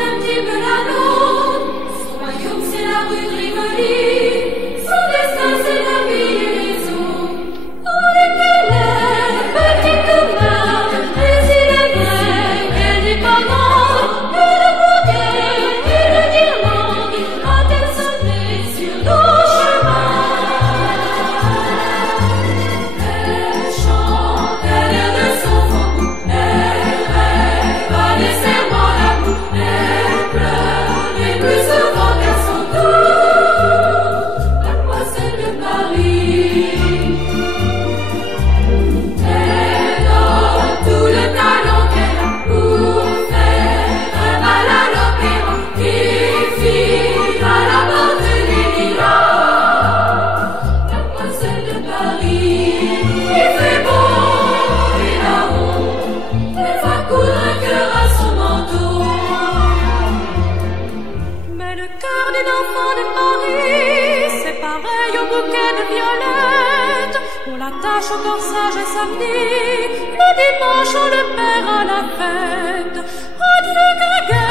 un petit peu la nôtre. Son royaume, c'est la rue de Rivoli. Son destin, c'est la vie et les eaux. On est qu'elle est, petite main, mais il est vrai qu'elle n'est pas morte. Et le bouquet et le guirlande a-t-elle sonné sur nos chemins? Elle chante, elle est de son fond, elle rêve à des serments d'amour, elle pleure, et plus souvent qu'à son tour, mademoiselle de Paris. Elle donne tout le talent qu'elle a pour faire un bal à l'opéra qui file à la porte des lilas. Mademoiselle de Paris, il fait beau et là-haut, elle va coudre un cœur à son manteau. Mais le cœur d'une enfant de Paris, c'est pareil au bouquet de violettes. On l'attache au corsage et samedi, le dimanche on le perd à la fête. Adieu, Grégoire.